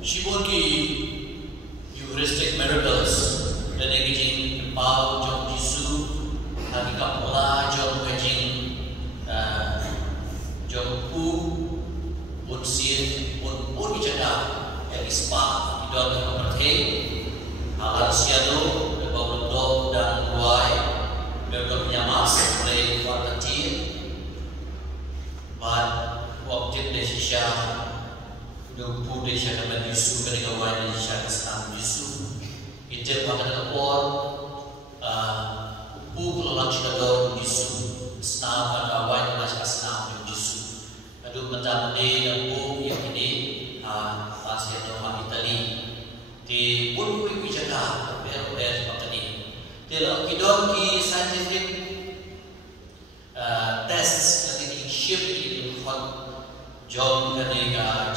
Shibon ki Eucharistic miracles dan engaging pau jong Yesus lagi kapola jong engaging jong pu pun sin pun bicara yang ispa idol yang berarti halal siado berbau dan buai berbau nyamas oleh warga kecil ban objek desisya Dupu desya dapat Yesus ketika wajah desya kesenang Yesus itu pada telepon upu kelak syador Yesus senang pada wajah masih kesenang Yesus aduh mentang di upu yang ini Asia atau Itali di pun bicara berbeda seperti ini tidak kidon ki scientific tests ketika ship di John ketika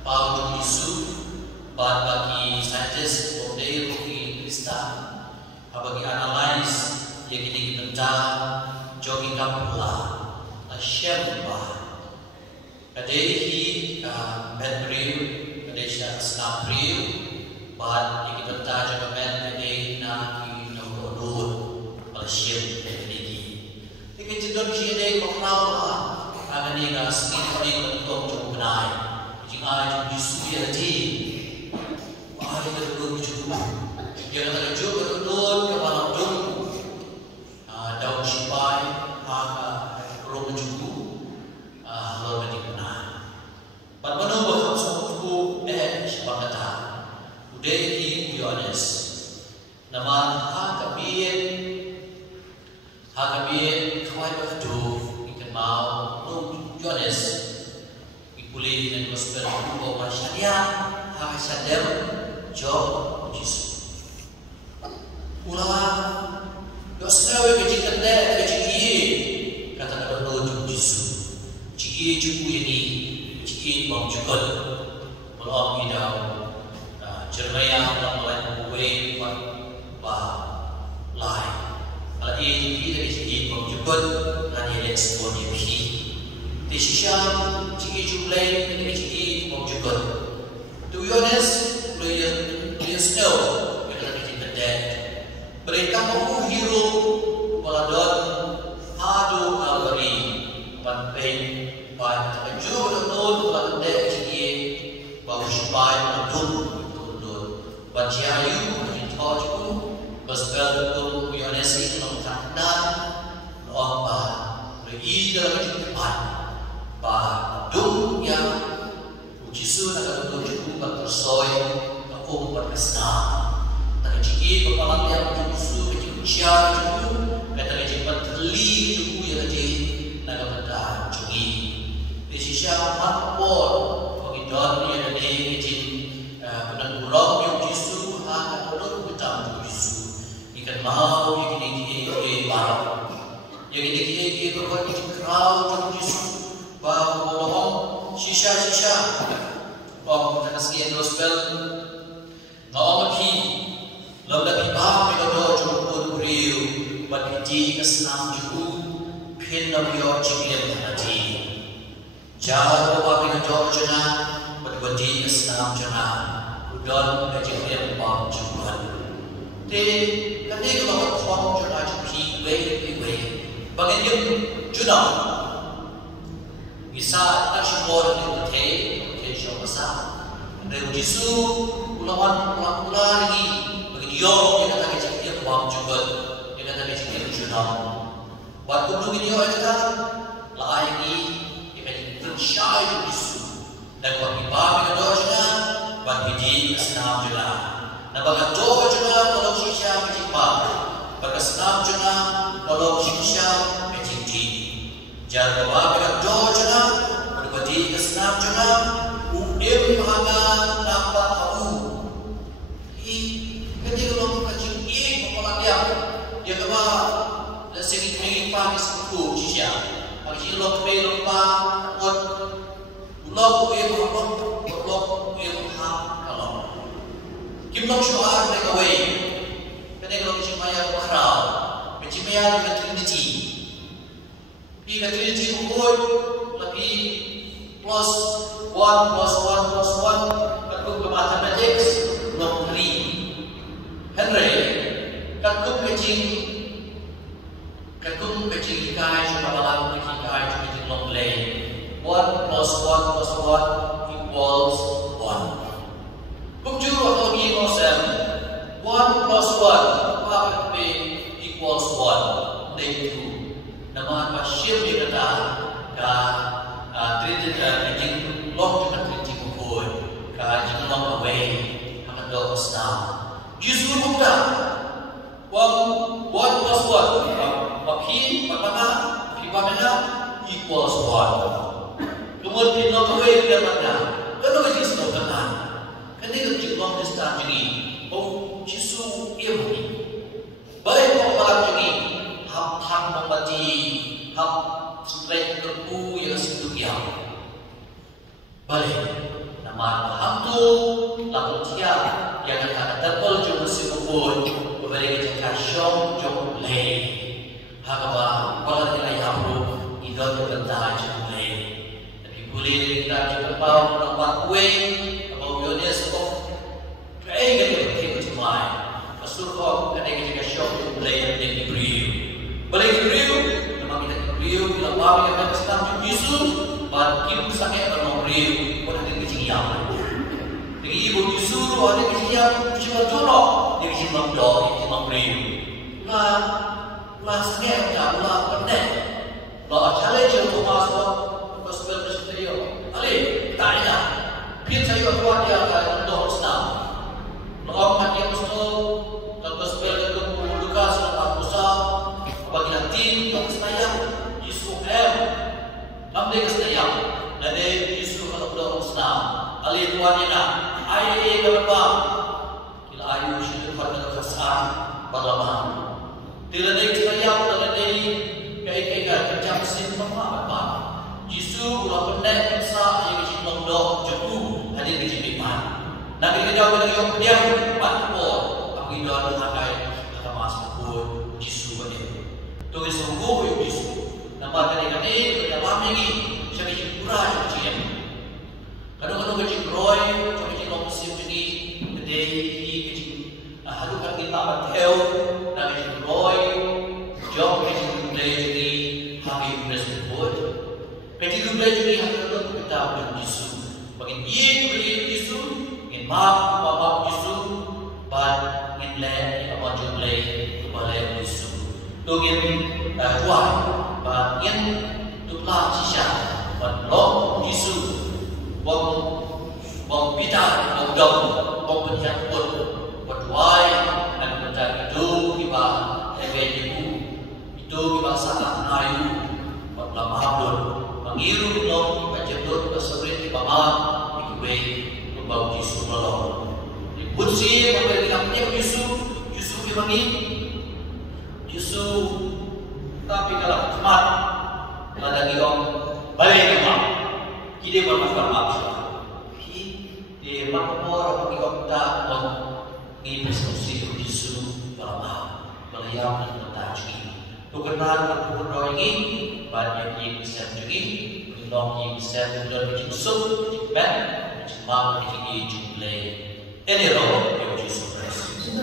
Pau jong Yesus bagi scientist model bagi Kristen bagi analis yang ini kita jogi kapula syemba kadehi bedril kadesha snapril bad yang kita jaga ben kadehi na ki nomor syem kadehi ini jidon syede maknau agani ga skin kali untuk jong benai jika Yesus dia di hari kedua cukup dia kata cukup kedua kepala dong daun sipai maka rom cukup lalu dikena pada bahwa suku siapa kata udah di Yohanes nama hakabien kawai berdoa ikan mau Yohanes boleh dengan gospel bahwa syariat hak sadar jauh Yesus. Ulah dosa we kejikan dah kejiki kata kata jauh Yesus. Jiki cukup ini jiki bang cukup belum hidau Jeremiah dalam lain buai bah lain. Kalau ini dari jiki bang cukup dan ini ekspor dia pi. Decision jiki jumlah ini jiki mau juga. To be honest, beliau snow berada di kedai. Mereka mau hero baladon hadu awari panpai pan terjun non baladon jiki bau sipai madun non bacayu menjadi gospel tu Yohanes itu tanda apa lagi dalam kehidupan dunia Yesus akan menunjukkan bersoy aku berkesan tak jiki kepala yang Yesus kejujuran itu kata kejibat terli itu yang jadi naga pada jungi desisya mampor bagi don yang ada kejin benar buruk yang Yesus akan menurut kita Yesus ikan mau yang ini barang yang ini berbuat kerau Yesus bahwa shisha bahwa kita sekian gospel ngawaki lalu bah kita jumpa beriu bagi kesenang juga pin nabiyo cikian hati jauh bagi kita jona bagi kesenang jona udon cikian bang juga te kadang kalau kau jona cipi we bagi dia jona bisa tersyukur di hotel syok besar. Dan Yesus ulang lagi bagi dia kata kecil dia bang juga dia kata kecil dia junam. Waktu dulu dia kata lagi dia kata tersyai Yesus dan bagi bapa kita doa bagi dia kesenam juga. Dan bagi doa juga kalau sisa kecil bagi kesenam juga kalau sisa kecil dia. Jaga bapa doa juga berbadi kesenam juga udem hanga nampak tahu ketika lo kacing ini kepala dia kata dan sedikit mengipah keseluruh sisa bagi lo kepala buat lo kalau kimlong syuar mereka way ketika lo kacing maya berkerau kacing maya dengan Trinity Jika Trinity ukur lebih plus 1 plus 1 plus 1 kecing katung kecing kai cuma malam kecing kai cuma kecing long lay 1 plus 1 plus 1 equals 1. Kumjuru atau ni ngosem 1 plus 1 apa equals 1 negative 2. Nama apa shift dia kata ka treated kecing long dengan kecing kubur ka kecing long away akan dok stam. Justru bukan 1 plus 1 Papi pamena equals 1. Kemudian long away dia mana? Kalau kecing slow kan? Kan dia kecing long distance jadi. Oh, Yesus ini. Baik kau malam ini, hap membati, hap straight kepu yang setuju. Balik, nama hap tu, lalu dia yang akan double jumlah sibukun, berbalik dengan syom jom lay. Hagaba, kalau kita yang tu, idol berbentar jom lay. Tapi boleh kita juga tahu nampak kue, atau bionis of kaya mai pasur ko ada kita shop tu boleh jadi review boleh review nama kita review bila bawa yang kita sedang isu ban kim sangat berno review pada di kecil jadi ibu disuruh ada kecil yang cuma tolong dia kecil mengdo dia review lah sangat lah pendek lah challenge untuk masuk hospital hospital ali tak ada pin saya buat dia akan untuk senang orang mati musto lepas bel ke Lukas lepas Musa bagi nanti tak sayang Yesus amde ke sayang ada Yesus kalau orang senang ali tuanina ai berapa kila ayu syukur pada kesan berlama tidak ada sayang tidak ada kai kerja mesin apa Yesus ulah pendek besar yang kecil dok jauh hadir di jimat. Nabi kita boleh yang dia patpol aku itu ada pakai kata masuk pun Yesus benda. Tulis sungguh yang Yesus. Nampak kali-kali berdalam lagi saya kecil kurang kecil. Kadang-kadang kecil roy, kecil lomusim jadi gede kecil. Halukan kita bertel dan kecil roy, jauh kecil gede jadi habis tersebut. Kecil gede jadi halukan kita dan Yesus. Bagi dia Yesus maaf Yesus ban ngin apa jumlah kembali Yesus tugin tuan ban ngin tuklah sisa ban long Yesus bom pita bom dom bom penyiap pun berduai dan mencari itu kita itu kita sangat ayu bom lama pun mengiru long baca dot bersebut di bawah bau Yesus malam. Kunci yang memberi namanya Yesus dipanggil Yesus. Tapi kalau kemat, ada diom balik kemat. Kita bermaaf. Dia makmur bagi kita on ini diskusi Yesus malam. Beliau mengaji. Tukeran berdoa ini banyak yang bisa jadi, belum yang bisa menjadi Yesus ben. Mama ini jumlah ini roh yang Yesus Kristus.